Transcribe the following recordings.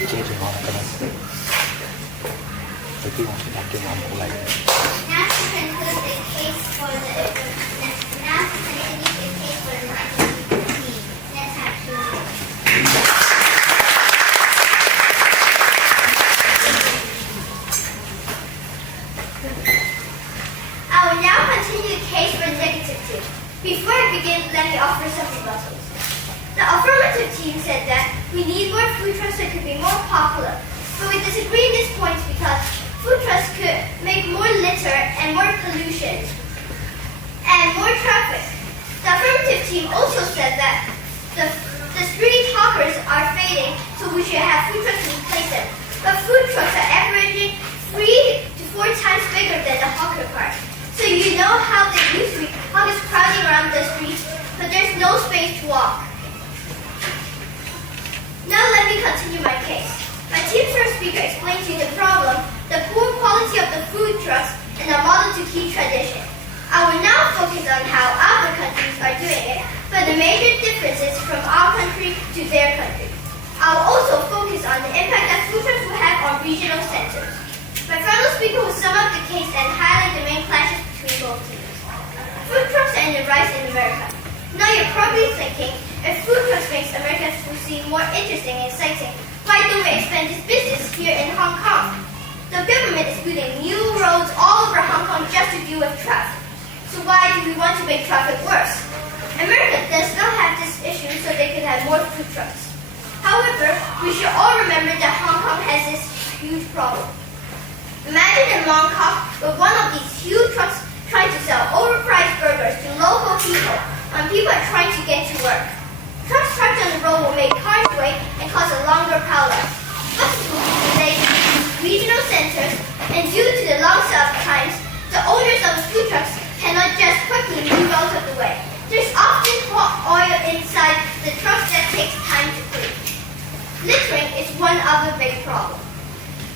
Chia cho ngon cái này. Từ khi mà chúng ta kêu ngon cũng lại. Now to conclude the case for the now to continue the case for the 1915. Let's have shulin. I will now continue the case for -2. Before I begin, let me offer some rebuttals. The affirmative team said that we need more food trucks that could be more popular, but we disagree in this point because food trucks could make more litter and more pollution and more traffic. The affirmative team also said that the street hawkers are fading, so we should have food trucks to replace them. But food trucks are averaging 3 to 4 times bigger than the hawker cart. So you know how they used to be hawkers crowding around the streets, but there's no space to walk. Now let me continue my case. My team's first speaker explained to you the problem, the poor quality of the food trucks, and the model to keep tradition. I will now focus on how other countries are doing it, but the major differences from our country to their country. I will also focus on the impact that food trucks will have on regional centers. My fellow speaker will sum up the case and highlight the main clashes between both teams. Food trucks and the rise in America. Now you're probably thinking, if food trucks makes American food scene more interesting and exciting, why don't we expand this business here in Hong Kong? The government is building new roads all over Hong Kong just to deal with traffic. So why do we want to make traffic worse? America does not have this issue, so they could have more food trucks. However, we should all remember that Hong Kong has this huge problem. Imagine in Mongkok with one of these huge trucks trying to sell overpriced burgers to local people when people are trying to get to work. Trucks parked on the road will make cars wait and cause a longer pileup. Buses will be delayed to regional centers, and due to the long setup times, the owners of the food trucks cannot just quickly move out of the way. There's often hot oil inside the trucks that takes time to clean. Littering is one other big problem.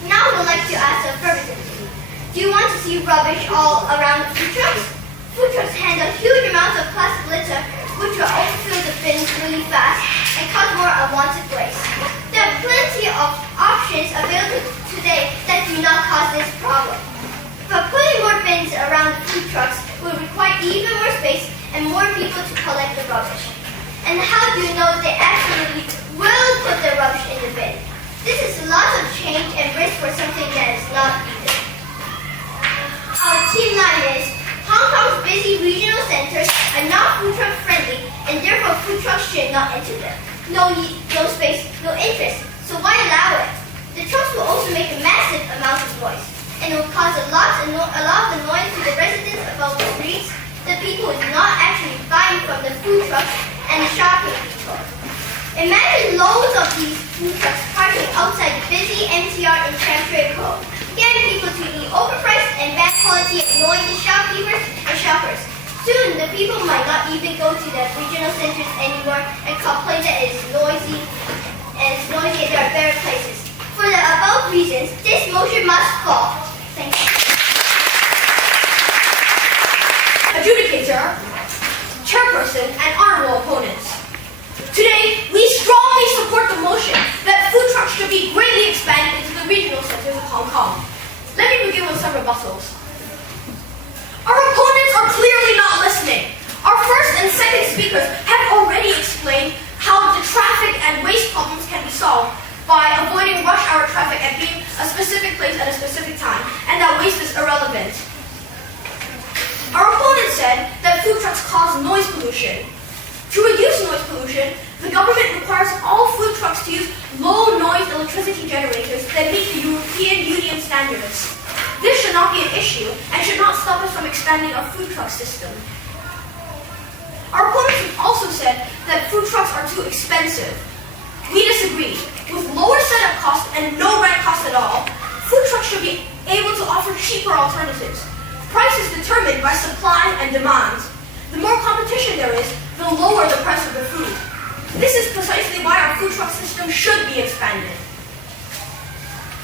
Now I would like to ask the affirmative team, do you want to see rubbish all around the food trucks? Food trucks handle huge amounts of plastic litter, which will overfill the bins really fast and cause more unwanted waste. There are plenty of options available today that do not cause this problem. But putting more bins around the food trucks will require even more space and more people to collect the rubbish. And how do you know they actually will put the rubbish in the bin? This is a lot of change and risk for something that is not needed. Our team line is, Hong Kong's busy regional centers are not food truck friendly, and therefore food trucks should not enter them. No need, no space, no interest, so why allow it? The trucks will also make a massive amount of noise, and it will cause a lot of annoyance to the residents about the streets, the people who are not actually buying from the food trucks, and the shopping people. Imagine loads of these food trucks parking outside busy MTR and Tram Cove, getting people to eat overpriced and bad quality, annoying the shopkeepers and shoppers. Soon, the people might not even go to the regional centers anymore and complain that it is noisy and there are better places. For the above reasons, this motion must fall. Thank you. Adjudicator, chairperson, and honorable opponents. Today, we strongly support the motion that food trucks should be greatly expanded into the regional centers of Hong Kong. Let me begin with some rebuttals. Our opponents are clearly not listening. Our first and second speakers have already explained how the traffic and waste problems can be solved by avoiding rush hour traffic and being a specific place at a specific time, and that waste is irrelevant. Our opponent said that food trucks cause noise pollution. To reduce noise pollution, the government requires all food trucks to use low-noise electricity generators that meet the European Union standards. This should not be an issue and should not stop us from expanding our food truck system. Our opponents also said that food trucks are too expensive. We disagree. With lower setup costs and no rent costs at all, food trucks should be able to offer cheaper alternatives. Price is determined by supply and demand. The more competition there is, the lower the price of the food. This is precisely why our food truck system should be expanded.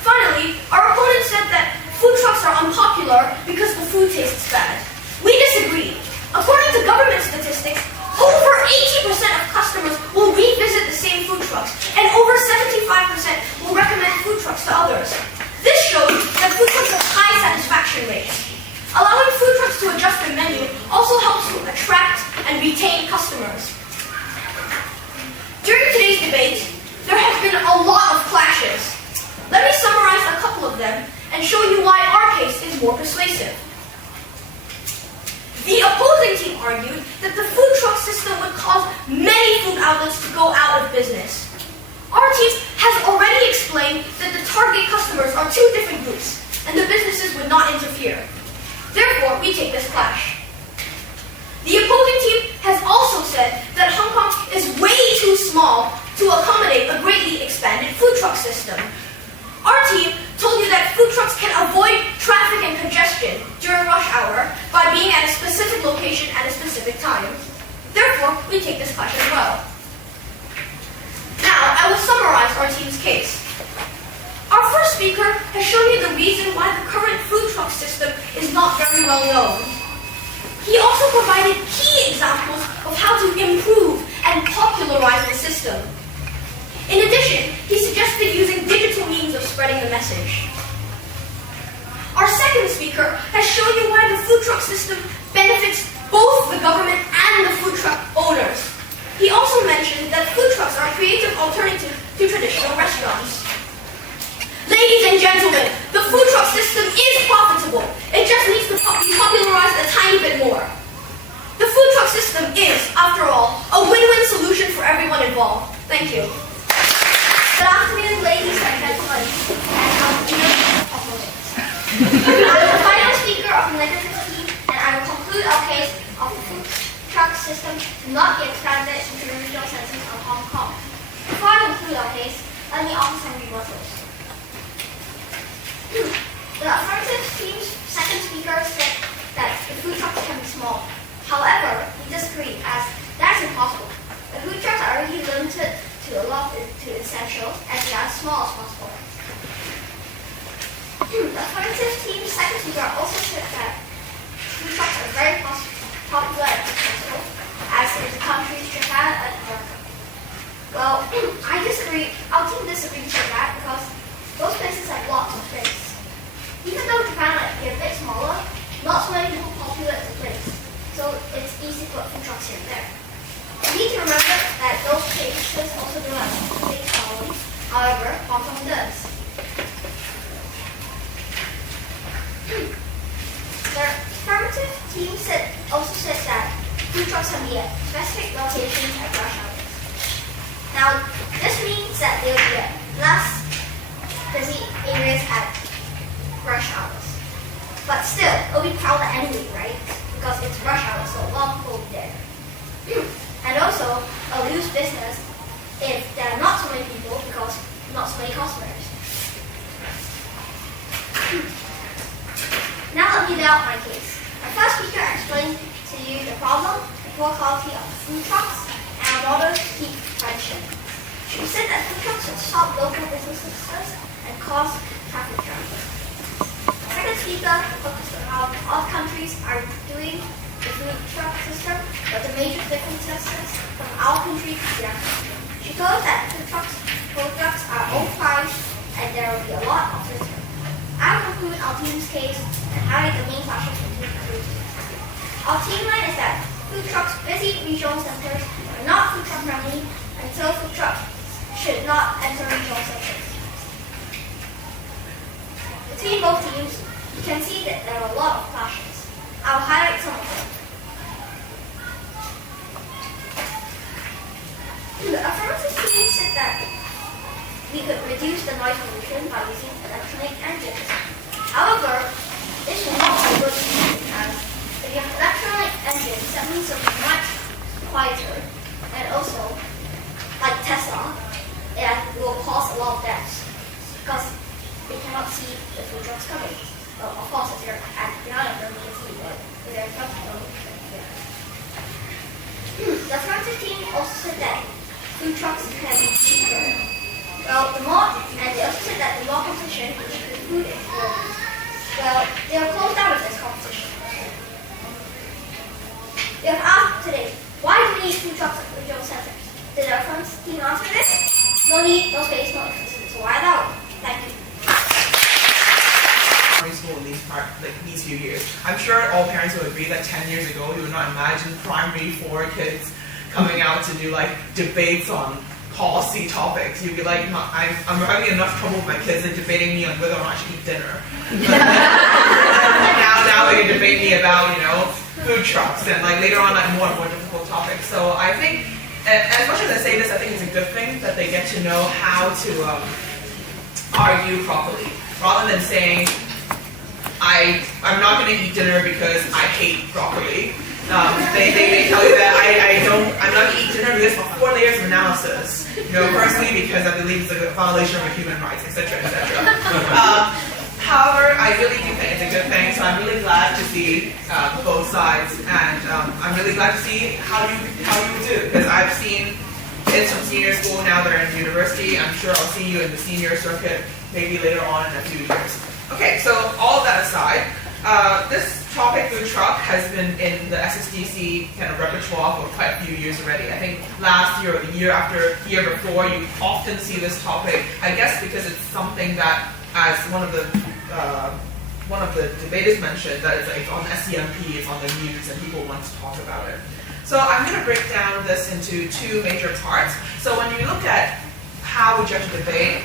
Finally, our opponent said that food trucks are unpopular because the food tastes bad. We disagree. According to government statistics, over 80% of customers will revisit the same food trucks, and over 75% will recommend trucks to others. This shows that food trucks have high satisfaction rates. Allowing food trucks to adjust their menu also helps to attract and retain customers. During today's debate, there have been a lot of clashes. Let me summarize a couple of them and show you why our case is more persuasive. The opposing team argued that the food truck system would cause many food outlets to go out of business. Our team has already explained that the target customers are two different groups, and the businesses would not interfere. Therefore, we take this clash. The opposing team has also said that Hong Kong is way too small to accommodate a greatly expanded food truck system. Our team told you that food trucks can avoid traffic and congestion during rush hour by being at a specific location at a specific time. Therefore, we take this clash as well. Now, I will summarize our team's case. Our first speaker has shown you the reason why the current food truck system is not very well known. He also provided key examples of how to improve and popularize the system. In addition, he suggested using digital means of spreading the message. Our second speaker has shown you why the food truck system benefits both the government and the food truck owners. He also mentioned that food trucks are a creative alternative to traditional restaurants. Ladies and gentlemen, the food truck system is profitable. It just needs to be popularized a tiny bit more. The food truck system is, after all, a win-win solution for everyone involved. Thank you. Good afternoon, ladies and gentlemen, and our dear opponents. I'm the final speaker of the negative team, and I will conclude our case of the food truck system to not be expanded into the regional centers of Hong Kong. Before I conclude our case, let me offer some rebuttals. The affirmative team's second speaker said that the food trucks can be small. However, we disagree, as that's impossible. The food trucks are already limited to essentials, and they are as small as possible. The affirmative team's second speaker also said that food trucks are very popular and successful, as in the countries Japan and America. Well, I disagree. Our team disagrees with that because those places have lots of space. Even though Japan might be a bit smaller, not so many people populate the place, so it's easy to put food trucks here and there. We need to remember that those places also do have a big following. However, Hong Kong does. The affirmative team also said that food trucks can be at specific locations at rush hours. Now, this means that there will be less busy areas at rush hours. But still, it'll be crowded anyway, right? Because it's rush hour, so a lot of people will be there. And also, I'll lose business if there are not so many people because not so many customers. Now let me lay out my case. My first speaker explained to you the problem, the poor quality of food trucks, and our model to keep tradition. She said that food trucks would stop local businesses and cause traffic jams. The second speaker focused on how other countries are doing the food truck system, but the major differences from our country to their country. She told that food trucks are overpriced and there will be a lot of litter. I will conclude our team's case and highlight the main clashes between the groups. Our team line is that food trucks busy regional centers are not food truck friendly, and so food trucks should not enter regional centers. Between both teams, you can see that there are a lot of clashes. I'll highlight some of them. The affirmative team said that we could reduce the noise pollution by using electronic engines. However, this will not be good as if you have electronic engines, that means it will be much quieter, and also, like Tesla, it will cause a lot of deaths because they cannot see the food trucks coming. Well, of course, if they're at behind them, you can see, but if they're coming, the affirmative team also said that food trucks can be cheaper. Well, they also said that the more competition, the cheaper the food is. Well, they are closed down with this competition. They have asked today, why do we need food trucks at regional centers? Did our affirmative team answer this? No need, no space, no interest. So why that one? Thank you. like these few years. I'm sure all parents will agree that 10 years ago you would not imagine primary 4 kids coming out to do like debates on policy topics. You'd be like, I'm having enough trouble with my kids in debating me on whether or not I should eat dinner. now they can debate me about, food trucks and like later on like more and more difficult topics. So I think, as much as I say this, I think it's a good thing that they get to know how to argue properly, rather than saying, I'm not going to eat dinner because I hate broccoli. They tell you that I'm not going to eat dinner because of 4 layers of analysis. Personally because I believe it's a violation of human rights, etc., etc. However, I really do think it's a good thing, so I'm really glad to see both sides, and I'm really glad to see how you do, because I've seen kids from senior school, now they're in university. I'm sure I'll see you in the senior circuit maybe later on in a few years. Okay, so all of that aside, this topic, food truck, has been in the SSDC kind of repertoire for quite a few years already. I think last year or the year before, you often see this topic, I guess because it's something that, as one of the debaters mentioned, that it's on SCMP, it's on the news, and people want to talk about it. So I'm going to break down this into 2 major parts. So when you look at how we judge a debate,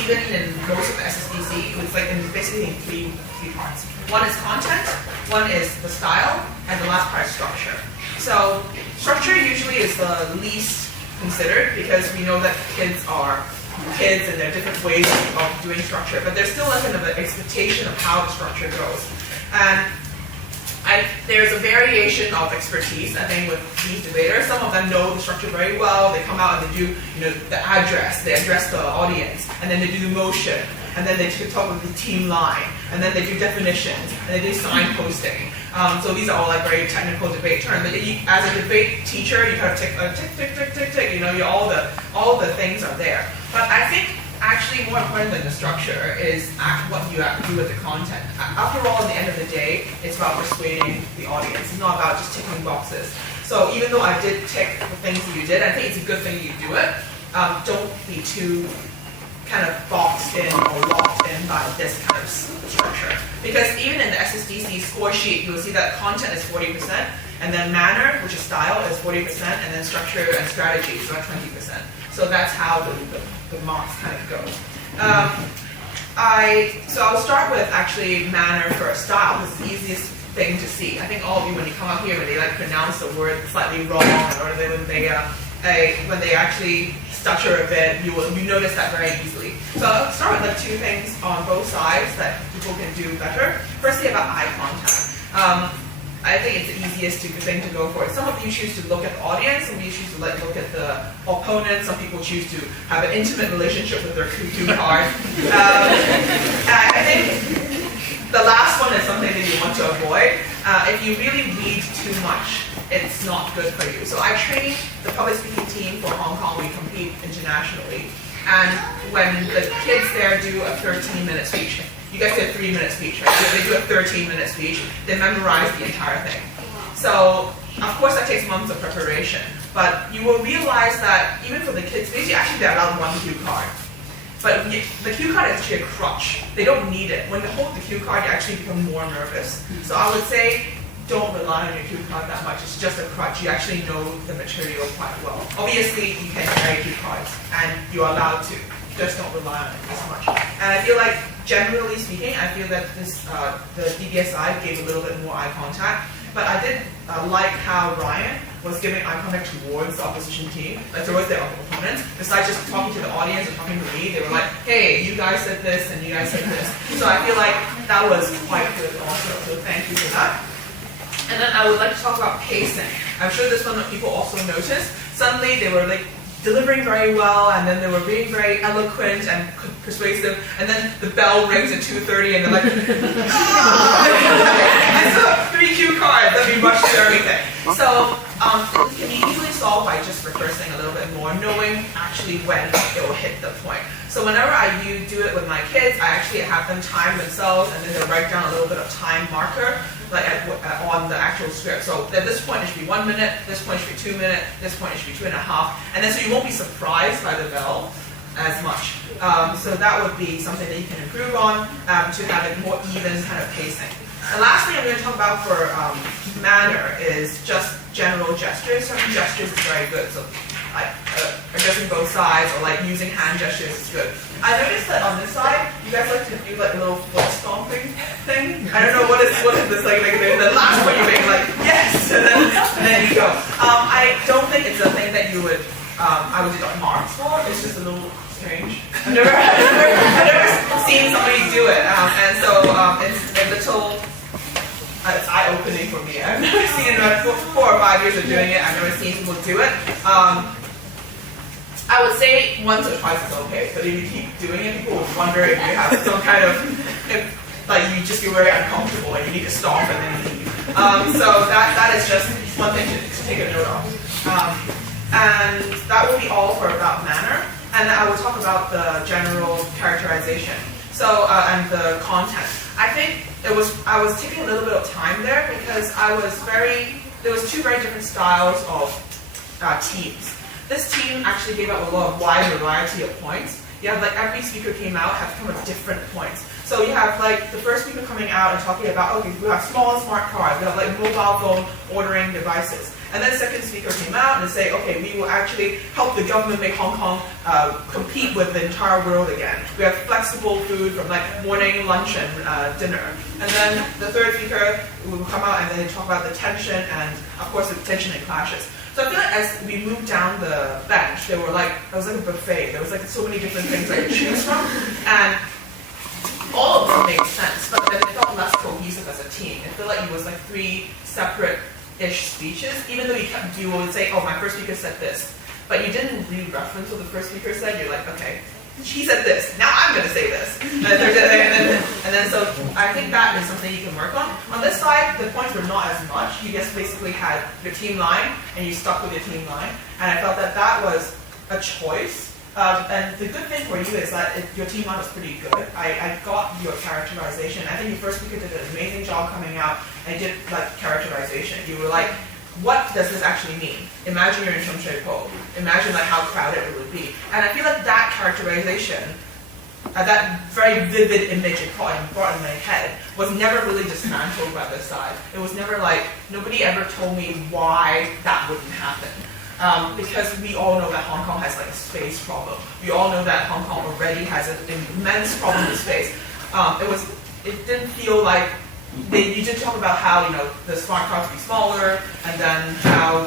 even in most of the SSDC, it's like basically in three parts. One is content, one is the style, and the last part is structure. So structure usually is the least considered because we know that kids are kids and there are different ways of doing structure, but there's still a kind of an expectation of how the structure goes. And there's a variation of expertise, I think, with these debaters. Some of them know the structure very well. They come out and they do, the address. They address the audience, and then they do the motion, and then they talk with the team line, and then they do definitions, and they do signposting. So these are all like very technical debate terms. But as a debate teacher, you kind of tick, tick. All the things are there. But I think actually more important than the structure is what you have to do with the content. After all, at the end of the day, it's about persuading the audience. It's not about just ticking boxes. So even though I did tick the things that you did, I think it's a good thing you do it. Don't be too kind of boxed in or locked in by this kind of structure. Because even in the SSDC score sheet, you'll see that content is 40%, and then manner, which is style, is 40%, and then structure and strategy is about 20%. So that's how the marks kind of go. I'll start with actually manner first. Style is the easiest thing to see. I think all of you, when you come up here, when they pronounce the word slightly wrong, or when they actually stutter a bit, you notice that very easily. So I'll start with 2 things on both sides that people can do better. Firstly, about eye contact. I think it's the easiest thing to go for. Some of you choose to look at the audience, some of you choose to look at the opponent, some people choose to have an intimate relationship with their cue card. I think the last one is something that you want to avoid. If you really read too much, it's not good for you. So I train the public speaking team for Hong Kong. We compete internationally. And when the kids there do a 13-minute speech, you guys did a 3-minute speech, right? So they do a 13-minute speech, they memorize the entire thing. So, of course, that takes months of preparation. But you will realize that even for the kids, actually they're allowed 1 cue card. But the cue card is actually a crutch. They don't need it. When they hold the cue card, you actually become more nervous. So I would say, don't rely on your cue card that much. It's just a crutch. You actually know the material quite well. Obviously, you can carry cue cards, and you're allowed to. Just don't rely on it as much. And I feel like, generally speaking, I feel that the DBSI gave a little bit more eye contact. But I did like how Ryan was giving eye contact towards the opposition team, towards their opponents. Besides just talking to the audience and talking to me, they were like, hey, you guys said this, and you guys said this. So I feel like that was quite good also. So thank you for that. And then I would like to talk about pacing. I'm sure this one that people also noticed. Suddenly they were delivering very well, and then they were being very eloquent and persuasive, and then the bell rings at 2:30 and they're like, and so 3 cue cards, then we rush through everything. So it can be easily solved by just rehearsing a little bit more, knowing actually when it will hit the point. So whenever I do it with my kids, I actually have them time themselves, and then they'll write down a little bit of time marker on the actual script. So at this point it should be 1 minute, this point should be 2 minutes, this point it should be 2.5, and then so you won't be surprised by the bell as much. So that would be something that you can improve on to have a more even kind of pacing. And lastly, I'm going to talk about for manner is just general gestures. Certain gestures is very good. So like addressing both sides or like using hand gestures is good. I noticed that on this side, you guys like to do like a little foot stomping thing. I don't know what is this like the last one you make like yes, and then you go. I don't think it's a thing that you would I would do marks for. It's just a little strange. I've never seen somebody do it, and so it's a little. It's eye-opening for me. I've never seen it. 4 or 5 years of doing it, I've never seen people do it. I would say once or twice is okay, but if you keep doing it, people will wonder if you have some kind of, like you just feel very uncomfortable and you need to stop and then leave. So that is just one thing to take a note of. And that will be all for about manner. And I will talk about the general characterization. So and the content. I think I was taking a little bit of time there because there was 2 very different styles of teams. This team actually gave out a lot of wide variety of points. You have like every speaker came out have come with different points. So you have like the first speaker coming out and talking about, okay, we have small smart cars, we have like mobile phone ordering devices. And then the second speaker came out and say, okay, we will actually help the government make Hong Kong compete with the entire world again. We have flexible food from like morning, lunch, and dinner. And then the third speaker will come out and then talk about the tension and, of course, the tension and clashes. So I feel like as we moved down the bench, it was like a buffet. There was like so many different things I could choose from. And all of them made sense, but then it felt less cohesive as a team. It felt like it was like 3 separate-ish speeches, even though you would say, oh, my first speaker said this, but you didn't really reference what the first speaker said. You're like, okay, she said this, now I'm going to say this. And then so I think that is something you can work on. On this side, the points were not as much. You just basically had your team line, and you stuck with your team line. And I felt that that was a choice. And the good thing for you is that your team line was pretty good. I got your characterization. I think your first speaker did an amazing job coming out and did like characterization. You were like, what does this actually mean? Imagine you're in Chung Shui Po. Imagine like how crowded it would be. And I feel like that characterization, that very vivid image it brought in my head, was never really dismantled by this side. It was never like, nobody ever told me why that wouldn't happen. Because we all know that Hong Kong has like a space problem. We all know that Hong Kong already has an immense problem with space. It didn't feel like you did talk about how the smart cars would be smaller, and then how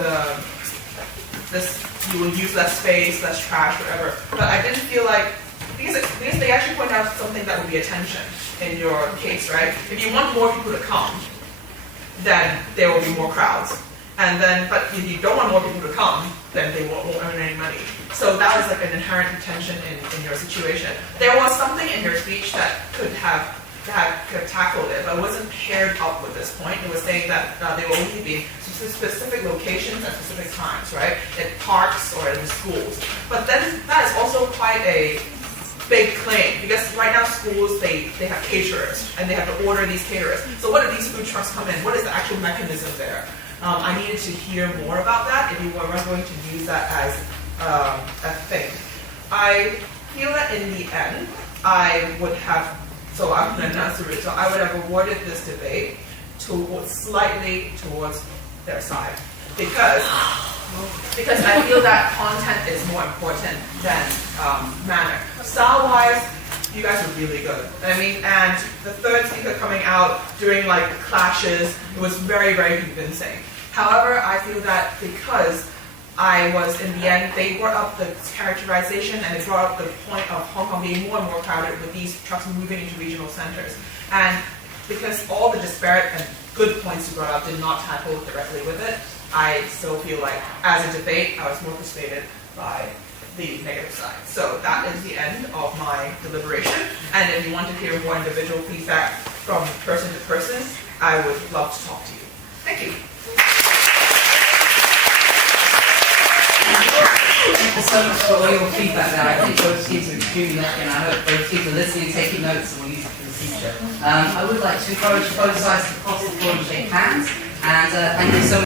you will use less space, less trash, whatever. But I didn't feel like because they actually point out something that would be attention in your case, right? If you want more people to come, then there will be more crowds. And then, but if you don't want more people to come, then they won't earn any money. So that was like an inherent tension in your situation. There was something in your speech that could have tackled it, but it wasn't paired up with this point. It was saying that they will only be specific locations at specific times, right? In parks or in the schools. But then that is also quite a big claim, because right now schools, they have caterers, and they have to order these caterers. So what do these food trucks come in? What is the actual mechanism there? I needed to hear more about that if you were going to use that as a thing. I feel that in the end, I would have, so I'm going to announce the result, I would have awarded this debate slightly towards their side. Because I feel that content is more important than manner. Style-wise, you guys were really good. I mean, and the third speaker coming out during like clashes, it was very, very convincing. However, I feel that because I was, in the end, they brought up the characterization and they brought up the point of Hong Kong being more and more crowded with these trucks moving into regional centers. And because all the disparate and good points you brought up did not tackle directly with it, I still feel like, as a debate, I was more persuaded by the negative side. So that is the end of my deliberation. And if you want to hear more individual feedback from person to person, I would love to talk to you. Thank you. Thank you so much for all your feedback there. I think both teams are extremely lucky, and I hope both teams are listening, taking notes, and will use it for the future. I would like to encourage both sides to cross the floor and shake hands. And thank you so much.